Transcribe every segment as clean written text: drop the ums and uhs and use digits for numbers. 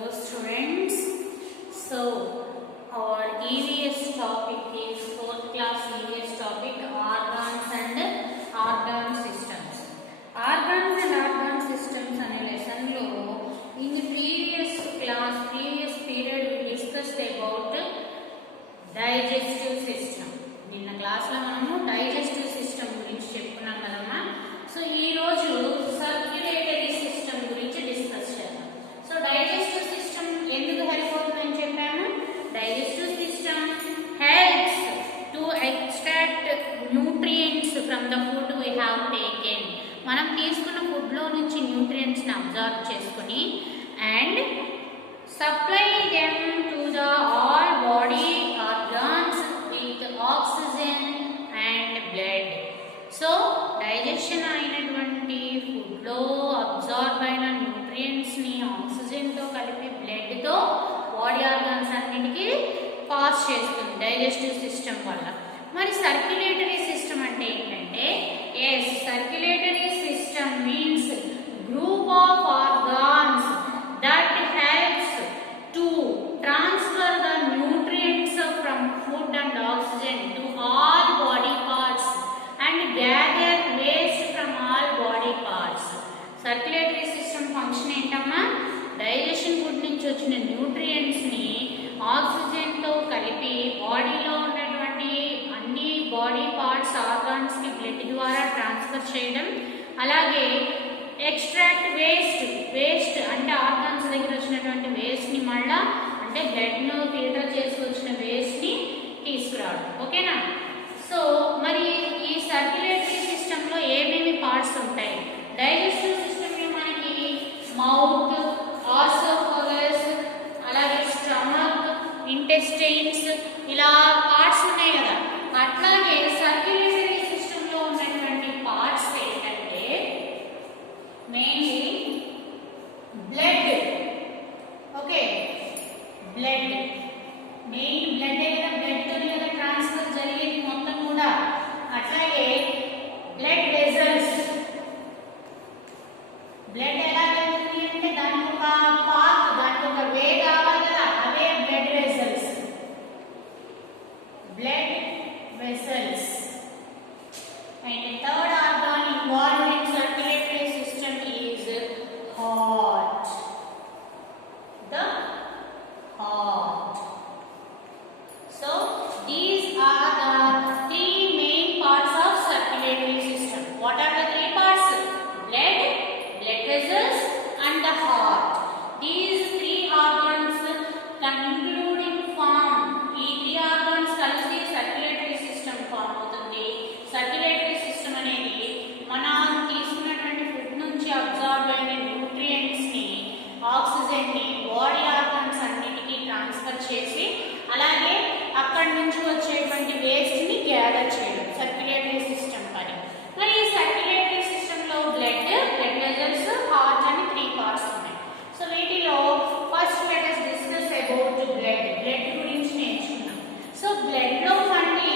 Hello students. So our EVS topic is 4th class EVS topic organs and organ systems. Organs and organ systems ane lesson lo in the previous period we discussed about digestive system. నిన్న class లో మనము digestive system గురించి చెప్పుకున్నాం కదమ్మా. So ఈ రోజు circulatory system గురించి discuss చేద్దాం. సో డైజెస్టివ్ సిస్టమ్ ఎందుకు హెల్ప్ అవుతుందని చెప్పాను. Digestive system helps to extract nutrients from the food we have taken. మనం తీసుకున్న ఫుడ్ లో నుంచి న్యూట్రియంట్స్ ని అబ్జర్వ్ చేసుకుని and supply them to the all body organs with oxygen and blood. So digestion అయినటువంటి ఫుడ్ లో అబ్జార్బ్ అయిన nutrients ని ఆక్సిజన్ తో కలిపి బ్లడ్ తో బాడీ ఆర్గాన్స్ అన్నిటికీ పాస్ చేస్తుంది డైజెస్టివ్ సిస్టమ్ వల్ల. మరి సర్క్యులేటరీ సిస్టమ్ అంటే ఏంటంటే circulatory system means group of organs that helps to transfer the nutrients from food and oxygen to all body parts and gather waste from all body parts. Circulatory system function ఏంటమ్మా, digestion food నుంచి వచ్చిన nutrients ని oxygen తో కలిపి బాడీలో ఉన్నటువంటి అన్ని body parts organs కి బ్లడ్ ద్వారా ట్రాన్స్ఫర్ చేయడం, అలాగే ఎక్స్ట్రాక్ట్ వేస్ట్ అంటే ఆర్గాన్స్ దగ్గర వచ్చినటువంటి వేస్ట్ ని మళ్ళా అంటే బ్లడ్ ను ఫిల్టర్ చేసి వచ్చిన వేస్ట్ ని తీసుకురావడం. ఓకేనా. సో మరి ఈ సర్క్యులేటరీ సిస్టమ్ లో ఏమేమి పార్ట్స్ ఉంటాయి? డైజెస్టివ్ సిస్టమ్ లో మనకి మౌత్, ఆసోఫాగస్, అలాగే స్టమక్, ఇంటెస్టైన్స్ ఇలా పార్ట్స్ ఉన్నాయి కదా. అట్లాగే సర్క్యులేటరీ సిస్టమ్ లో ఉన్నటువంటి పార్ట్స్ ఏంటంటే mainly blood. Okay, blood main blood కదా, బ్లడ్ తో కదా ట్రాన్స్ఫర్ జరిగేది మొత్తం కూడా. అట్లాగే బ్లడ్ వెజల్స్, బ్లడ్ ఎలా వెళ్తుంది అంటే దానికి ఒక పాత్, దానికి ఒక వే కావాలి కదా, అవే blood vessels. Blood vessels and third organ involved in circulatory system is heart. The heart. So these are the three main parts of circulatory system. What are the three parts? Blood, blood vessels and the heart. These three organs can including form. ఈ three organs కలిసి circulatory system form అవుతుంది. circulatory system అనేది మనం తీసుకున్నటువంటి food నుంచి absorb అయిన nutrients ని oxygen ని బాడీ ఆర్గాన్స్ అన్నిటికీ ట్రాన్స్ఫర్ చేసి అలాగే అక్కడి నుంచి వచ్చేటువంటి వేస్ట్ ని గ్యాదర్ చేయడం సర్క్యులేటరీ సిస్టమ్ పని. మరి ఈ సర్క్యులేటరీ సిస్టమ్ లో బ్లడ్ వెజల్స్, హార్ట్ అని 3 పార్ట్స్ ఉన్నాయి. సో వీటిలో first let us discuss about blood గురించి నేర్చుకున్నాం. సో బ్లడ్ లో మనకి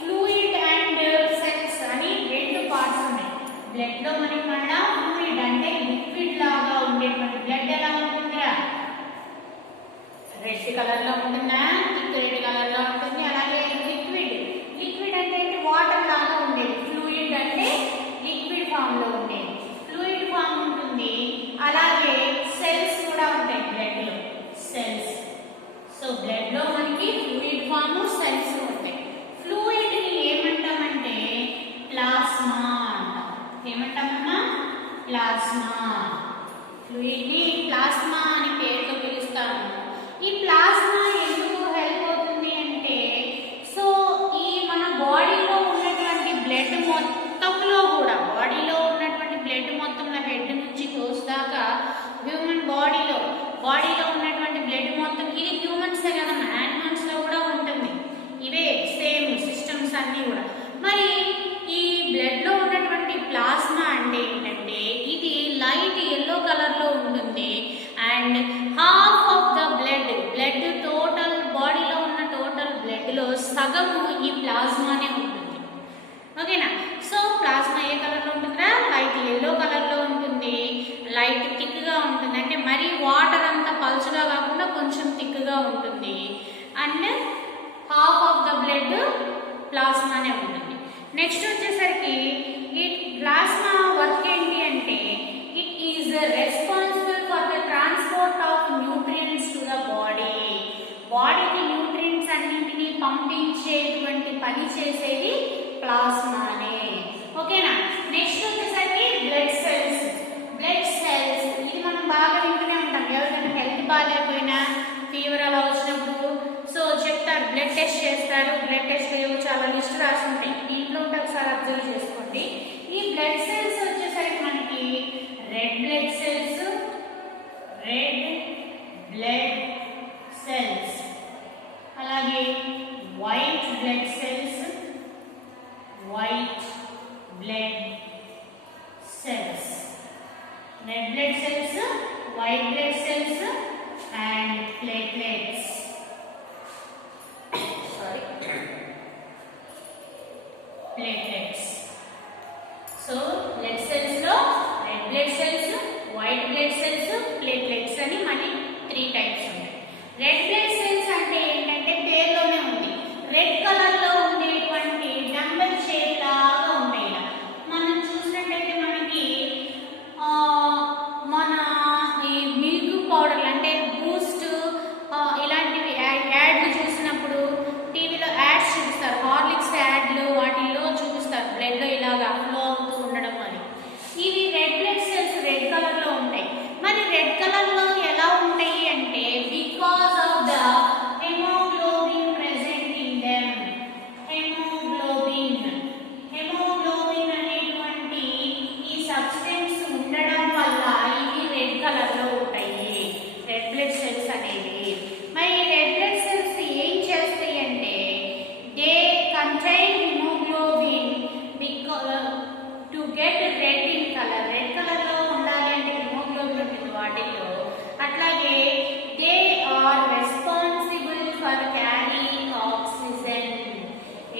ఫ్లూయిడ్ అండ్ సెల్స్ అని 2 పార్ట్స్ ఉన్నాయి. బ్లడ్ లో మనకి మళ్ళా ఫ్లూయిడ్ అంటే లిక్విడ్ లాగా ఉండేటువంటి బ్లడ్ ఎలా ఉంటుందా, రెడ్ కలర్ లో ఉంటుందా, థిక్ రెడ్ కలర్ లో ఉంటుంది. అలాగే లిక్విడ్ అంటే వాటర్ లాగా ఉండేది, ఫ్లూయిడ్ అంటే లిక్విడ్ ఫామ్ లో ఉండేది, ఫ్లూయిడ్ ఫామ్ ఉంటుంది. అలాగే సెల్స్ కూడా ఉంటాయి బ్లడ్ లో, సెల్స్. సో బ్లడ్ లో మనకి ఫ్లూయిడ్ ఫామ్, సెల్స్ ఉంటాయి. ఫ్లూయిడ్ ని ఏమంటామంటే ప్లాస్మా అంటాం. ఏమంటామమ్మా? ప్లాస్మా. ఫ్లూయిడ్ ని ప్లాస్మా అని పేరుతో పిలుస్తాము. ఈ ప్లాస్మా ఎందుకు హెల్ప్ అవుతుంది అంటే సో ఈ మన బాడీలో ఉన్నటువంటి బ్లడ్ మొత్తంలో కూడా, బాడీలో ఉన్నటువంటి బ్లడ్ మొత్తంలో హెడ్ నుంచి టోస్ దాకా హ్యూమన్ బాడీలో ఉన్నటువంటి బ్లడ్ మొత్తం, ఇది హ్యూమన్స్ కదా, యానిమల్స్ లో కూడా ఉంటుంది. ఇవే సేమ్ సిస్టమ్స్ అన్ని కూడా. మరి ఈ బ్లడ్ లో ఉన్నటువంటి ప్లాస్మా అంటే ఏంటంటే ఇది లైట్ ఎల్లో కలర్ లో ఉంటుంది. And half of the blood total బాడీలో ఉన్న టోటల్ బ్లడ్ లో సగము ఈ ప్లాస్మానే ఉంటుంది. ఓకేనా. సో ప్లాస్మా ఏ కలర్ లో ఉంటుందా? లైట్ ఎల్లో కలర్ లో ఉంటుంది. లైట్ థిక్ గా ఉంటుంది, అంటే మరీ వాటర్ అంతా పల్చగా and half of the blood ప్లాస్మానే ఉంటుంది. నెక్స్ట్ వచ్చేసరికి ఈ ప్లాస్మా వర్క్ ఏంటి అంటే it is responsible for the transport of nutrients to the బాడీకి న్యూట్రియంట్స్ అన్నింటినీ పంపించేటువంటి పని చేసేది ప్లాస్మానే. ఓకేనా. నెక్స్ట్ వచ్చేసరికి బ్లడ్ సెల్స్. ఇది మనం బాగా వింటూనే ఉంటాం. ఎవరికైనా హెల్త్ బాగాలేకపోయినా ఫీవర్ అలా వచ్చినప్పుడు సో చెప్తారు, బ్లడ్ టెస్ట్ చేస్తారు. బ్లడ్ టెస్ట్ చాలా లిస్ట్ రాసి ఉంటాయి, దీంట్లో ఉంటే ఒకసారి అబ్జర్వ్ చేసుకోండి. ఈ బ్లడ్ సెల్స్ వచ్చేసరికి మనకి రెడ్ బ్లడ్ సెల్స్, అలాగే white blood cells, red blood cells, white blood cells and platelets. So blood cells లో red blood cells, white blood cells, platelets అని మళ్ళీ 3 టైప్స్ ఉన్నాయి. రెడ్ బ్లడ్ సెల్స్ అంటే ఏంటంటే పేరులోనే ఉంది, రెడ్ కలర్ లో ఉండేటువంటి డంబెల్ షేప్ లాగా ఉంటాయి. ఇలా మనం చూసినట్టయితే మనకి మన ఈ మిల్క్ పౌడర్లు అంటే బూస్ట్ ఇలాంటివి యాడ్లు చూసినప్పుడు టీవీలో యాడ్స్ చూపిస్తారు, హార్లిక్స్ యాడ్లు వాటిల్లో చూపిస్తారు బ్లడ్ లో ఇలాగా ఫ్లో అవుతూ ఉండడం అని. ఇవి red blood cells red colour లో ఉంటాయి. మరి రెడ్ కలర్ లో ఎలా ఉంటాయి అంటే because of the haemoglobin present in them. Haemoglobin అనేటువంటి ఈ సబ్స్టెన్స్ ఉండడం వల్ల ఇవి రెడ్ కలర్ లో ఉంటాయి రెడ్ బ్లడ్ సెల్స్ అనేవి. మరి రెడ్ బ్లడ్ సెల్స్ ఏం చేస్తాయి అంటే they contain haemoglobin to get red in colour. Red colour లో ఉండాలి అంటే హిమోగ్లోబిన్ ఉంటుంది వాటిలో. అట్లాగే they are responsible for carrying oxygen.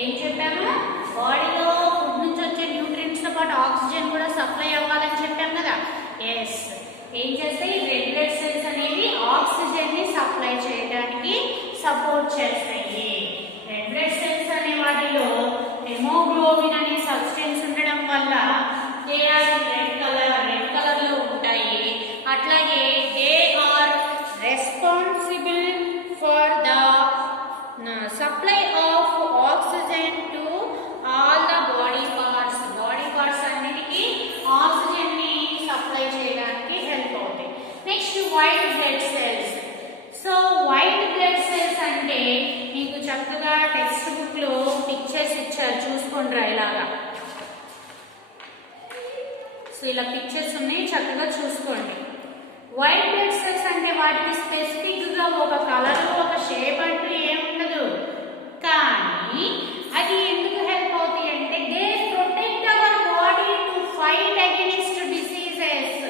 ఏం చెప్పాము, బాడీలో ఫుడ్ నుంచి వచ్చే న్యూట్రియంట్స్ తో పాటు ఆక్సిజన్ కూడా సప్లై అవ్వాలని చెప్పాం కదా. ఎస్, ఏం చేస్తాయి రెడ్ బ్లడ్ సెల్స్ అనేవి ఆక్సిజన్ ని సప్లై చేయడానికి సపోర్ట్ చేస్తాయి. రెడ్ బ్లడ్ సెల్స్ అనే వాటిలో హెమోగ్లోబిన్ అనే సబ్స్టెన్స్ ఉండడం వల్ల దే ఆర్ రెడ్ కలర్ లో ఉంటాయి. అట్లాగే they are responsible for the supply of oxygen to all the body parts. Body parts అన్నిటికీ ఆక్సిజన్ ని సప్లై చేయడానికి హెల్ప్ అవుతాయి. Next white blood cells. So white blood cells అంటే మీకు చక్కగా టెక్స్ట్ బుక్ లో పిక్చర్స్ ఇచ్చారు, చూసుకోండి ఇలాగా. సో ఇలా పిక్చర్స్ ఉన్నాయి, చక్కగా చూసుకోండి. వైట్ బ్లడ్ సెల్స్ అంటే వాటికి స్పెసిఫిక్ గా ఒక కలర్ ఒక షేప్ అంటూ ఏముండదు, కానీ అది ఎందుకు హెల్ప్ అవుతాయి అంటే they protect our body to fight against diseases,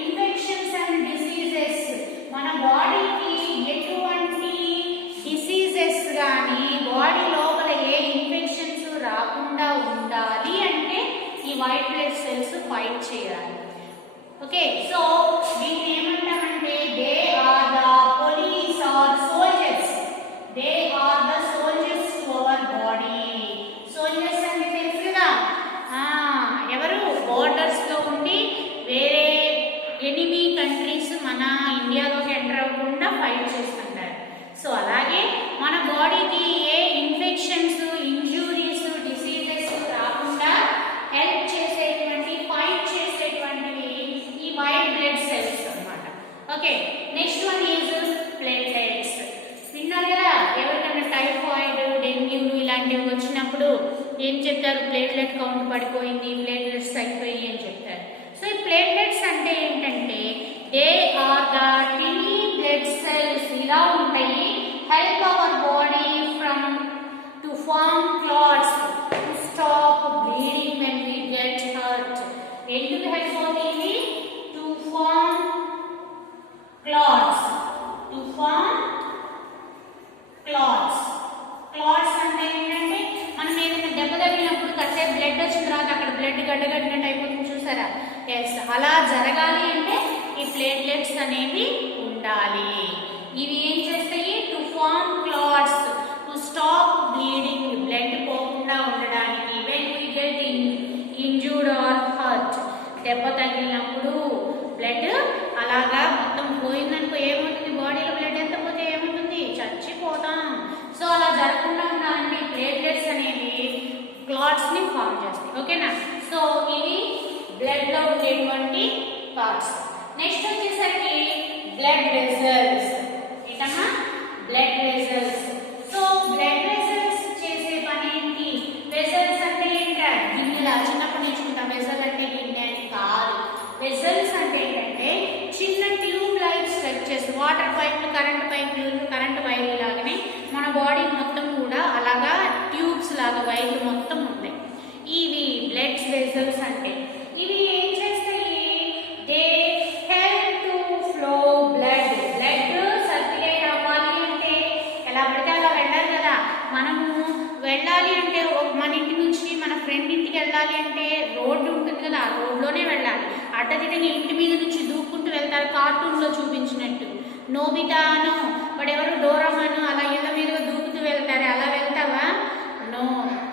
infections and diseases. మన బాడీకి ఎటువంటి డిసీజెస్ కానీ బాడీ లోపల ఏ ఇన్ఫెక్షన్స్ రాకుండా ఉండాలి అంటే ఈ వైట్ బ్లడ్ సెల్స్ ఫైట్ చేయాలి. ఓకే, సో దీన్ని ఏమంటామంటే they are the police or soldiers. They are the soldiers to our body. Soldiers అంటే తెలుసు కదా, ఎవరు బోర్డర్స్ లో ఉండి వేరే ఎనిమీ కంట్రీస్ మన ఇండియాలోకి ఎంటర్ అవ్వకుండా ఫైట్ చేస్తుంటారు. సో అలాగే మన బాడీకి ఏ ఇన్ఫెక్షన్స్, ఇంజురీస్, డిసీజెస్ రాకుండా హెల్ప్ చేసేటువంటి ఫైట్ చేసేటువంటివి ఈ వైట్ బ్లడ్ సెల్స్ అన్నమాట. Okay, next one is platelets. విన్నారు కదా, ఎవరికైనా టైఫాయిడ్, డెంగ్యూ ఇలాంటివి వచ్చినప్పుడు ఏం చెప్తారు, ప్లేట్లెట్ కౌంట్ పడిపోయింది, ప్లేట్లెట్స్ తగ్గిపోయి అని చెప్తారు. సో ఈ ప్లేట్లెట్స్ అంటే ఏంటంటే they are the tiny blood cells. ఇలా ఉంటాయి, help our body from to form clots to stop bleeding when we get hurt. ఎందుకు హెల్ప్ అవుతుంది, టు ఫార్మ్ క్లాట్స్. క్లాట్స్ అంటే ఏంటంటే మనం ఏదైనా దెబ్బ తగిలినప్పుడు కట్టే బ్లడ్ వచ్చిన తర్వాత అక్కడ బ్లడ్ గడ్డగట్టినట్టు అయిపోతుంది చూసారా. ఎస్, అలా జరగాలి అంటే ఈ ప్లేట్లెట్స్ అనేవి ఉండాలి. ఇవి ఏం చేస్తాయి? To form clots, to stop bleeding, blood పోకుండా ఉండడానికి. When we get injured or hurt, దెబ్బ తగిలినప్పుడు బ్లడ్ అలాగా మొత్తం పోయిందనుకో ఏమవుతుంది? బాడీలో బ్లడ్ ఎంత పోతే ఏమవుతుంది? చచ్చిపోతాం. సో అలా జరగకుండా ఉండాలంటే ప్లేట్లెట్స్ అనేవి క్లాట్స్ ని ఫార్మ్ చేస్తాయి. ఓకేనా? సో ఇవి బ్లడ్ లో ఉండేటువంటి పార్ట్స్. నెక్స్ట్ వచ్చేసరికి బ్లడ్ వెసల్స్. ఏంటమ్మా? Blood vessels. So blood vessels చేసే పని ఏంటి? వెసల్స్ అంటే ఏంటంటే గిన్నెలా చిన్నప్పటి నేర్చుకుంటాం. వెసల్ అంటే గిన్నె అని కాదు. వెసల్స్ అంటే ఏంటంటే చిన్న ట్యూబ్ లైక్ స్ట్రక్చర్స్, వాటర్ పైపులు, కరెంట్ వైర్లు లాగానే మన బాడీ మొత్తం కూడా అలాగా ట్యూబ్స్ లాగా వైర్లు మొత్తం ఉంటాయి. ఇవి బ్లడ్ వెసల్స్ అంటే. ఇవి ఏం చేస్తాయి? They help to flow blood. Blood circulate అవ్వాలి అంటే ఎలా పడితే అలా వెళ్ళాలి కదా. మనము వెళ్ళాలి అంటే మన ఇంటి నుంచి మన ఫ్రెండ్ ఇంటికి వెళ్ళాలి అంటే రోడ్డు ఉంటుంది కదా, ఆ రోడ్లోనే వెళ్ళాలి. అడ్డదిడ్డంగా ఇంటి మీద నుంచి దూక్కుంటూ వెళ్తారు కార్టూన్లో చూపించినట్టు. నోబితాను వాడెవరు డోరామాను అలా ఇళ్ళ మీదుగా దూకుతూ వెళ్తారు. అలా వెళ్తావా? నో.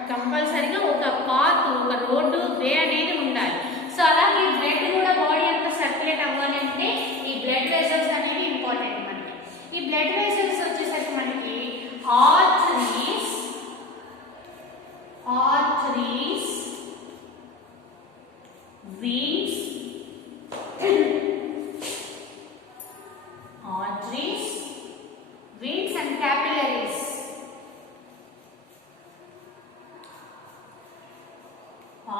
కంపల్సరిగా ఒక పాత్, ఒక రోడ్డు, వే అనేది ఉండాలి. సో అలాగే బ్లడ్ కూడా బాడీ అంతా సర్క్యులేట్ అవ్వాలి అంటే ఈ బ్లడ్ వెసల్స్ అనేవి ఇంపార్టెంట్ మనకి. ఈ బ్లడ్ వెసల్స్ వచ్చేసరికి మనకి arteries, veins, and capillaries.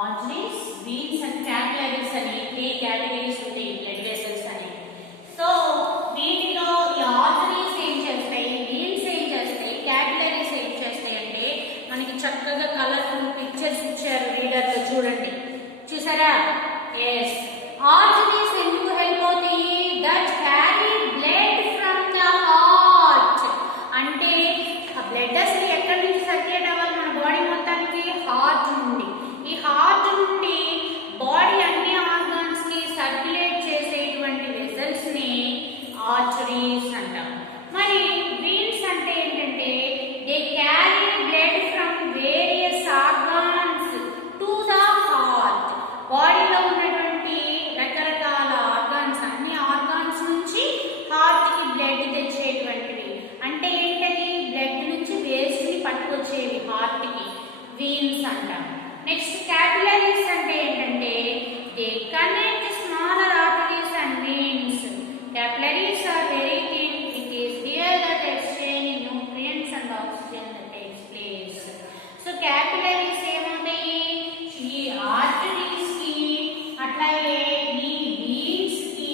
Arteries, veins and capillaries అని 3 కేటగిరీస్ ఉంటాయి బ్లడ్ వెసల్స్ అని. సో వీటిలో ఈ ఆర్టరీస్ ఏం చేస్తాయి, వీన్స్ ఏం చేస్తాయి, క్యాపిలరీస్ ఏం చేస్తాయి అంటే మనకి చక్కగా కలర్ఫుల్ పిక్చర్స్ ఇచ్చారు రీడర్లో చూడండి. చూసారా? ఎస్. ఆర్టరీస్ ఎందుకు హెల్ప్ అవుతాయి? That carry blood from the heart. అంటే ఆ బ్లడ్ అసలు ఎక్కడి నుంచి సర్క్యులేట్ అవ్వాలి మన బాడీ మొత్తానికి? హార్ట్ నుండి. ఈ హార్ట్ నుండి బాడీ అన్ని ఆర్గాన్స్ కి సర్క్యులేట్ చేసేటువంటి వెసల్స్ ని ఆర్టరీస్ అంటాం. మరి వీన్స్ అంటే ఏంటంటే they carry blood from various organs to the heart. బాడీలో ఉన్నటువంటి రకరకాల ఆర్గాన్స్, అన్ని ఆర్గాన్స్ నుంచి హార్ట్ కి బ్లడ్ తెచ్చేటువంటివి. అంటే ఏంటది? బ్లడ్ నుంచి వేస్ట్ ని పట్టుకొచ్చేవి హార్ట్ కి వీన్స్ అంటాం. నెక్స్ట్ క్యాపిలరీస్ అంటే ఏంటంటే they connect smaller arteries and veins. Capillaries are very thin. It is here that exchange nutrients and oxygen that takes place. So capillaries ఏముంటాయి? ఈ ఆర్టరీస్ కి అట్లాగే ఈ వీన్స్ కి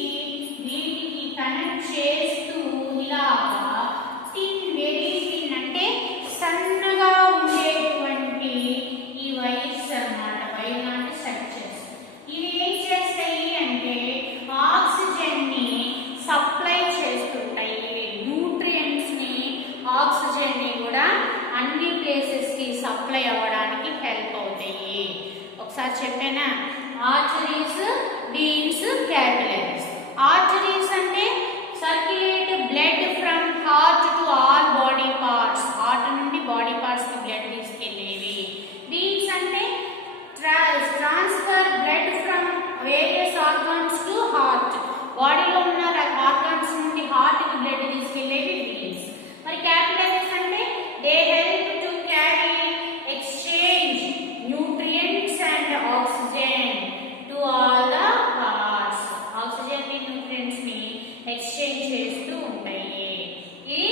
వీటికి కనెక్ట్ చేస్తూ ఇలాగా థిన్, వెరీ థిన్ అంటే సన్నగా ఉండేటువంటి ఈ వైర్స్ అన్నమాట. వైర్ లాంటి స్ట్రక్చర్స్. ఇవి ఏం చేస్తాయి అంటే ఆక్సిజన్ ని సప్లై చేస్తుంటాయి. న్యూట్రియంట్స్ ని, ఆక్సిజన్ ని కూడా అన్ని ప్లేసెస్ కి సప్లై అవ్వడానికి హెల్ప్ అవుతాయి. ఒకసారి చెప్పానా? Arteries, veins, capillaries. ఆర్టరీస్ అంటే circulate blood from heart to all body parts. Heart నుండి బాడీ పార్ట్స్ కి బ్లడ్ తీసుకెళ్లేవి. వీన్స్ అంటే transfer blood from various organs to heart. బాడీలో ఉన్న ఆర్గాన్స్ నుండి హార్ట్ కి బ్లడ్ తీసుకెళ్లేవి వీన్స్. మరి క్యాపిలరీస్ అంటే they help to carry exchange nutrients and oxygen to all the parts. Oxygen ని, న్యూట్రియంట్స్ ని ఎక్స్చేంజ్ చేస్తూ ఉంటాయి ఈ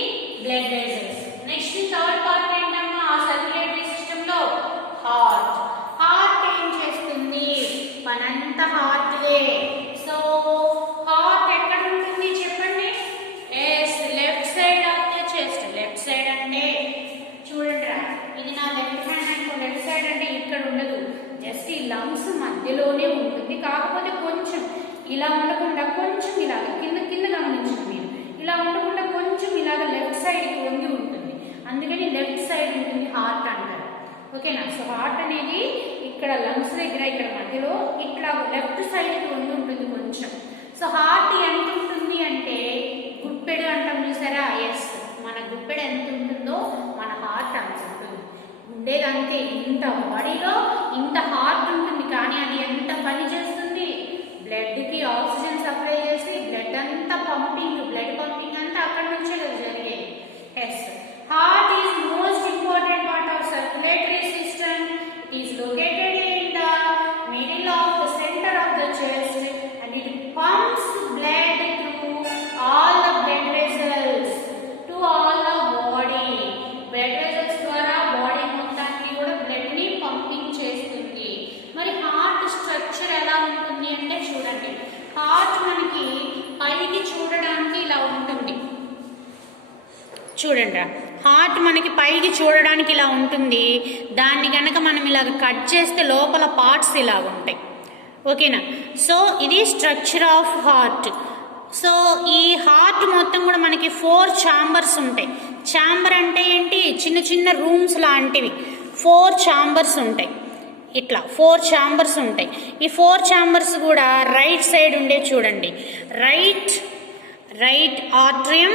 blood vessels. Next third part ఏంటమ్మా ఆ సర్క్యులేటరీ సిస్టమ్ లో? హార్ట్. హార్ట్ ఏం చేస్తుంది? పనంతా హార్ట్దే. సో హార్ట్ ఎక్కడ ఉంటుంది చెప్పండి? Yes, left side of the chest. Left side అంటే చూడండి, ఇది నా లెఫ్ట్ హ్యాండ్ అనుకో. లెఫ్ట్ సైడ్ అంటే ఇక్కడ ఉండదు, జస్ట్ ఈ లంగ్స్ మధ్యలోనే ఉంటుంది. కాకపోతే కొంచెం ఇలా ఉండకుండా కొంచెం ఇలాగ కింద గమనించండి మీరు. ఇలా ఉండకుండా కొంచెం ఇలాగ లెఫ్ట్ సైడ్ వంగి ఉంటుంది. అందుకని లెఫ్ట్ సైడ్ ఉంటుంది హార్ట్ అంటారు. ఓకేనా? సో హార్ట్ అనేది ఇక్కడ లంగ్స్ దగ్గర ఇక్కడ మధ్యలో ఇట్లా లెఫ్ట్ సైడ్ వంగి ఉంటుంది కొంచెం. సో హార్ట్ ఎంత ఉంటుంది అంటే గుప్పెడు అంటాం చూసారా, ఎస్ మన గుప్పెడు ఎంత ఉంటుందో మన హార్ట్ అంత ఉంటుంది. ఉండేదంతే, ఇంత బాడీలో ఇంత హార్ట్ ఉంటుంది, కానీ అది ఎంత పని చేస్తుంది, బ్లడ్కి ఆక్సిజన్ సప్లై చేసి బ్లడ్ అంతా బ్లడ్ పంపింగ్ అంతా అక్కడ నుంచే జరిగేది. Yes heart is most important part of circulatory system. It is located in the middle of the centre of the chest and it pumps blood through all the blood vessels to all the body. Blood vessels ద్వారా body మొత్తానికి కూడా blood ని pumping చేస్తుంది. మరి heart structure ఎలా ఉంటుంది అంటే చూడండి, హార్ట్ మనకి పైకి చూడడానికి ఇలా ఉంటుంది. చూడండి, హార్ట్ మనకి పైకి చూడడానికి ఇలా ఉంటుంది. దాన్ని కనుక మనం ఇలాగ కట్ చేస్తే లోపల పార్ట్స్ ఇలా ఉంటాయి. ఓకేనా? సో ఇది స్ట్రక్చర్ ఆఫ్ హార్ట్. సో ఈ హార్ట్ మొత్తం కూడా మనకి 4 ఛాంబర్స్ ఉంటాయి. ఛాంబర్ అంటే ఏంటి? చిన్న చిన్న రూమ్స్ లాంటివి 4 ఛాంబర్స్ ఉంటాయి. ఇట్లా 4 ఛాంబర్స్ ఉంటాయి. ఈ 4 ఛాంబర్స్ కూడా రైట్ సైడ్ ఉండే చూడండి, రైట్ ఆర్ట్రియం,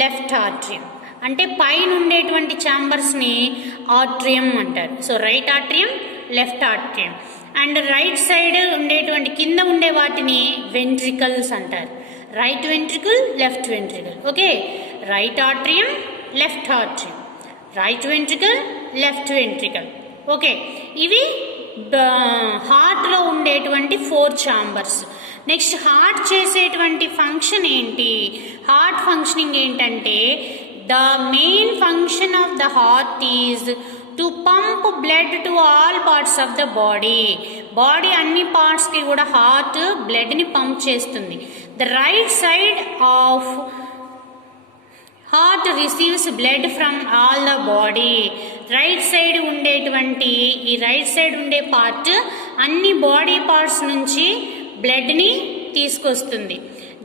లెఫ్ట్ ఆర్ట్రియం. అంటే పైన ఉండేటువంటి ఛాంబర్స్ని ఆర్ట్రియం అంటారు. So right atrium, left atrium. And right side ఉండేటువంటి కింద ఉండే వాటిని వెంట్రికల్స్ అంటారు. Right ventricle, left ventricle. Okay, right atrium, left atrium, right ventricle, left ventricle. Okay, ఇవి హార్ట్లో ఉండేటువంటి 4 ఛాంబర్స్. నెక్స్ట్ హార్ట్ చేసేటువంటి ఫంక్షన్ ఏంటి? హార్ట్ ఫంక్షనింగ్ ఏంటంటే the main function of the heart is to pump blood to all parts of the body. Body అన్ని పార్ట్స్కి కూడా heart బ్లడ్ని పంప్ చేస్తుంది. The right side of heart receives blood from all the body. Right side ఉండేటువంటి ఈ right side ఉండే part అన్ని body parts నుంచి బ్లడ్ని తీసుకొస్తుంది.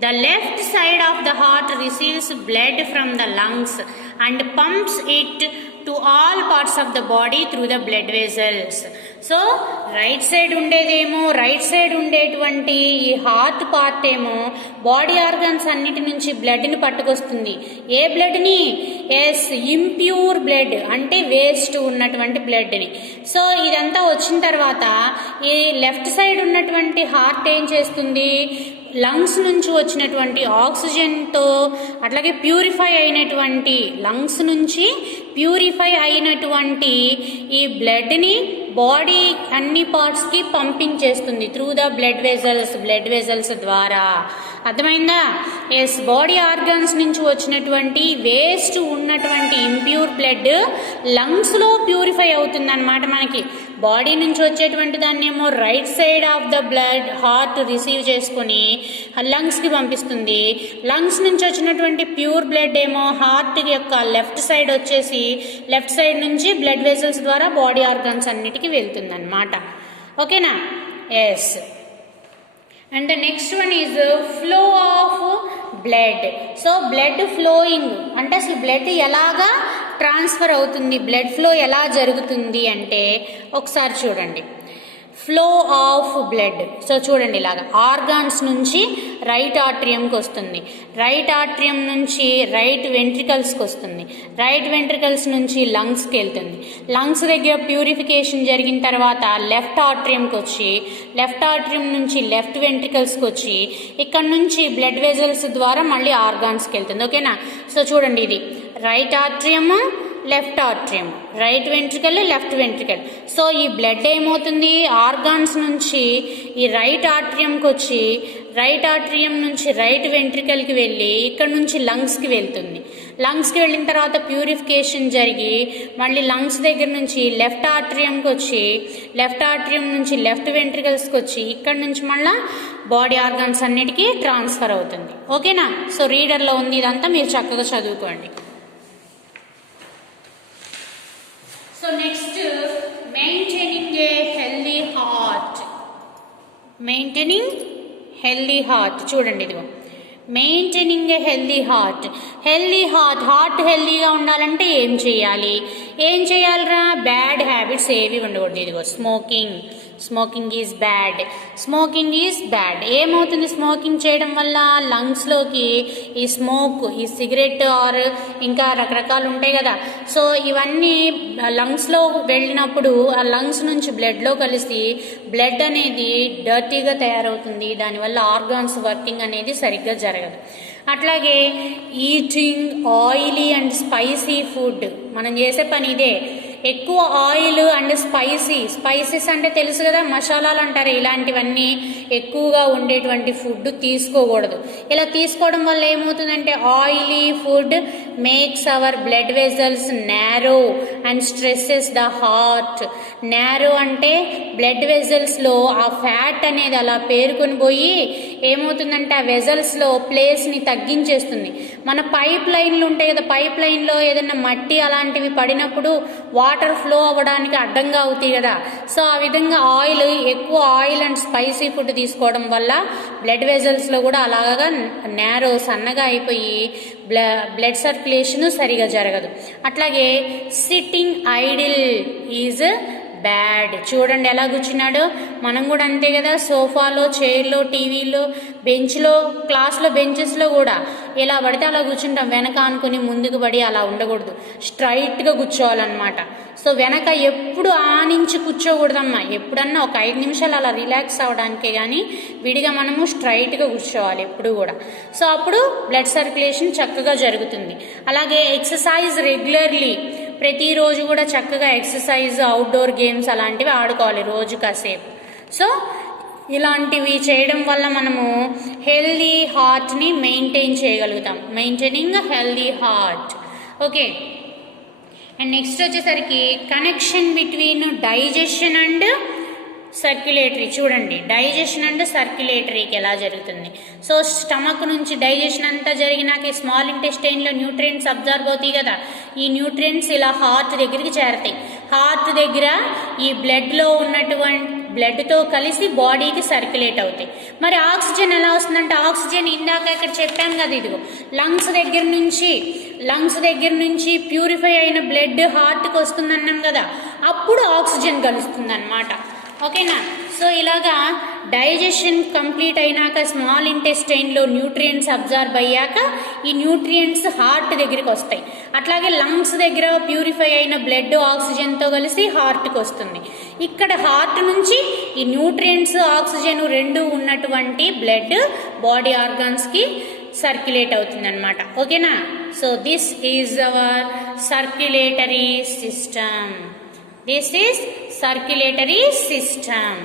The left side of the heart receives blood from the lungs and pumps it to all parts of the body through the blood vessels. So right side ఉండేదేమో, right side ఉండేటువంటి ఈ heart part ఏమో body organs అన్నిటి నుంచి బ్లడ్ని పట్టుకొస్తుంది. ఏ బ్లడ్ని? ఎస్, ఇంప్యూర్ బ్లడ్, అంటే వేస్ట్ ఉన్నటువంటి బ్లడ్ని. సో ఇదంతా వచ్చిన తర్వాత ఈ లెఫ్ట్ సైడ్ ఉన్నటువంటి హార్ట్ ఏం చేస్తుంది? లంగ్స్ నుంచి వచ్చినటువంటి ఆక్సిజన్తో, అట్లాగే ప్యూరిఫై అయినటువంటి లంగ్స్ నుంచి ప్యూరిఫై అయినటువంటి ఈ బ్లడ్ని బాడీ అన్ని పార్ట్స్కి పంపింగ్ చేస్తుంది త్రూ ద బ్లడ్ వెజల్స్ ద్వారా. అర్థమైందా? ఎస్, బాడీ ఆర్గన్స్ నుంచి వచ్చినటువంటి వేస్ట్ ఉన్నటువంటి ఇంప్యూర్ బ్లడ్ లంగ్స్లో ప్యూరిఫై అవుతుంది అన్నమాట. మనకి బాడీ నుంచి వచ్చేటువంటి దాన్ని ఏమో right side of the blood heart receive చేసుకొని లంగ్స్కి పంపిస్తుంది. లంగ్స్ నుంచి వచ్చినటువంటి ప్యూర్ బ్లడ్ ఏమో హార్ట్ యొక్క లెఫ్ట్ సైడ్ వచ్చేసి లెఫ్ట్ సైడ్ నుంచి బ్లడ్ వెసల్స్ ద్వారా బాడీ ఆర్గన్స్ అన్నిటికీ వెళ్తుంది అన్నమాట. ఓకేనా? Yes. And the next one is flow of blood. So blood flowing అంటే అసలు బ్లడ్ ఎలాగా ట్రాన్స్ఫర్ అవుతుంది, బ్లడ్ ఫ్లో ఎలా జరుగుతుంది అంటే ఒకసారి చూడండి. Flow of blood. సో చూడండి, ఇలాగా ఆర్గాన్స్ నుంచి రైట్ ఆర్ట్రియంకి వస్తుంది, రైట్ ఆర్ట్రియం నుంచి రైట్ వెంట్రికల్స్కి వస్తుంది, రైట్ వెంట్రికల్స్ నుంచి లంగ్స్కి వెళ్తుంది, లంగ్స్ దగ్గర ప్యూరిఫికేషన్ జరిగిన తర్వాత లెఫ్ట్ ఆర్ట్రియంకి వచ్చి లెఫ్ట్ ఆర్ట్రియం నుంచి లెఫ్ట్ వెంట్రికల్స్కి వచ్చి ఇక్కడ నుంచి బ్లడ్ వెజల్స్ ద్వారా మళ్ళీ ఆర్గాన్స్కి వెళ్తుంది. ఓకేనా? సో చూడండి, ఇది right atrium, left atrium, right ventricle, left ventricle. So ఈ బ్లడ్ ఏమవుతుంది? ఆర్గాన్స్ నుంచి ఈ రైట్ ఆర్ట్రియంకి వచ్చి రైట్ ఆర్ట్రియం నుంచి రైట్ వెంట్రికల్కి వెళ్ళి ఇక్కడ నుంచి లంగ్స్కి వెళ్తుంది. లంగ్స్కి వెళ్ళిన తర్వాత ప్యూరిఫికేషన్ జరిగి మళ్ళీ లంగ్స్ దగ్గర నుంచి లెఫ్ట్ ఆర్ట్రియంకి వచ్చి లెఫ్ట్ ఆర్ట్రియం నుంచి లెఫ్ట్ వెంట్రికల్స్కి వచ్చి ఇక్కడ నుంచి మళ్ళీ బాడీ ఆర్గాన్స్ అన్నిటికీ ట్రాన్స్ఫర్ అవుతుంది. ఓకేనా? సో రీడర్లో ఉంది, ఇదంతా మీరు చక్కగా చదువుకోండి. So next, maintaining a healthy heart. Maintaining healthy heart. చూడండి, ఇదిగో మెయింటైనింగ్ ఏ హెల్దీ హార్ట్. హెల్దీ హార్ట్ హెల్దీగా ఉండాలంటే ఏం చేయాలి? ఏం చేయాలరా, బ్యాడ్ హ్యాబిట్స్ ఏవి ఉండకూడదు. ఇదిగో స్మోకింగ్ ఈజ్ బ్యాడ్. ఏమవుతుంది స్మోకింగ్ చేయడం వల్ల? లంగ్స్లోకి ఈ స్మోక్, ఈ సిగరెట్ ఆర్ ఇంకా రకరకాలు ఉంటాయి కదా, సో ఇవన్నీ లంగ్స్లో వెళ్ళినప్పుడు ఆ లంగ్స్ నుంచి బ్లడ్లో కలిసి బ్లడ్ అనేది డర్టీగా తయారవుతుంది. దానివల్ల ఆర్గాన్స్ వర్కింగ్ అనేది సరిగ్గా జరగదు. అట్లాగే eating oily and spicy food, మనం చేసే పని ఇదే. ఎక్కువ ఆయిల్ అండ్ స్పైసెస్ అంటే తెలుసు కదా, మసాలాలు అంటారు. ఇలాంటివన్నీ ఎక్కువగా ఉండేటువంటి ఫుడ్ తీసుకోకూడదు. ఇలా తీసుకోవడం వల్ల ఏమవుతుందంటే oily food makes hour blood vessels narrow and stresses the heart. Narrow అంటే బ్లడ్ వెజల్స్లో ఆ ఫ్యాట్ అనేది అలా పేరుకొని పోయి ఏమవుతుందంటే ఆ వెజల్స్లో ప్లేస్ని తగ్గించేస్తుంది. మన పైప్ లైన్లు ఉంటాయి కదా, పైప్ లైన్లో ఏదైనా మట్టి అలాంటివి పడినప్పుడు వాటర్ ఫ్లో అవ్వడానికి అడ్డంగా అవుతాయి కదా, సో ఆ విధంగా ఎక్కువ ఆయిల్ అండ్ స్పైసీ ఫుడ్ తీసుకోవడం వల్ల బ్లడ్ వెజల్స్లో కూడా అలాగా నేరో సన్నగా అయిపోయి బ్లడ్ సర్క్యులేషన్ సరిగా జరగదు. అట్లాగే సిట్టింగ్ ఐడిల్ ఈజ్ బ్యాడ్. చూడండి ఎలా కూర్చున్నాడు, మనం కూడా అంతే కదా, సోఫాలో, చైర్లో, టీవీలో, బెంచ్లో, క్లాస్లో బెంచెస్లో కూడా ఎలా పడితే అలా కూర్చుంటాం. వెనక అనుకుని ముందుకు పడి అలా ఉండకూడదు, స్ట్రైట్గా కూర్చోవాలన్నమాట. సో వెనక ఎప్పుడు ఆనించి కూర్చోకూడదమ్మా. ఎప్పుడన్నా ఒక 5 నిమిషాలు అలా రిలాక్స్ అవ్వడానికే కానీ విడిగా మనము స్ట్రైట్గా కూర్చోవాలి ఎప్పుడు కూడా. సో అప్పుడు బ్లడ్ సర్క్యులేషన్ చక్కగా జరుగుతుంది. అలాగే ఎక్సర్సైజ్ రెగ్యులర్లీ, ప్రతిరోజు కూడా చక్కగా ఎక్సర్సైజ్, అవుట్డోర్ గేమ్స్ అలాంటివి ఆడుకోవాలి రోజు కాసేపు. సో ఇలాంటివి చేయడం వల్ల మనము హెల్దీ హార్ట్ని మెయింటైన్ చేయగలుగుతాం. Maintaining healthy heart. Okay, and next వచ్చేసరికి connection between digestion and circulatory. చూడండి డైజెషన్ అండ్ సర్క్యులేటరీకి ఎలా జరుగుతుంది. సో స్టమక్ నుంచి డైజెషన్ అంతా జరిగినాక స్మాల్ ఇంటెస్టైన్లో న్యూట్రియంట్స్ అబ్జర్వ్ అవుతాయి కదా, ఈ న్యూట్రియంట్స్ ఇలా హార్ట్ దగ్గరికి చేరతాయి. హార్ట్ దగ్గర ఈ బ్లడ్లో ఉన్నటువంటి బ్లడ్తో కలిసి బాడీకి సర్క్యులేట్ అవుతాయి. మరి ఆక్సిజన్ ఎలా వస్తుందంటే, ఆక్సిజన్ ఇందాక ఇక్కడ చెప్పాను కదా, ఇదిగో లంగ్స్ దగ్గర నుంచి ప్యూరిఫై అయిన బ్లడ్ హార్ట్కి వస్తుందన్నాం కదా, అప్పుడు ఆక్సిజన్ కలుస్తుంది అన్నమాట. ఓకేనా. సో ఇలాగా డైజెషన్ కంప్లీట్ అయినాక స్మాల్ ఇంటెస్టైన్లో న్యూట్రియంట్స్ అబ్జర్వ్ అయ్యాక ఈ న్యూట్రియంట్స్ హార్ట్ దగ్గరికి వస్తాయి. అట్లాగే లంగ్స్ దగ్గర ప్యూరిఫై అయిన బ్లడ్ ఆక్సిజన్తో కలిసి హార్ట్కి వస్తుంది. ఇక్కడ హార్ట్ నుంచి ఈ న్యూట్రియంట్స్, ఆక్సిజన్ రెండు ఉన్నటువంటి బ్లడ్ బాడీ ఆర్గాన్స్కి సర్క్యులేట్ అవుతుంది అనమాట. ఓకేనా. So this is our circulatory system. This is circulatory system.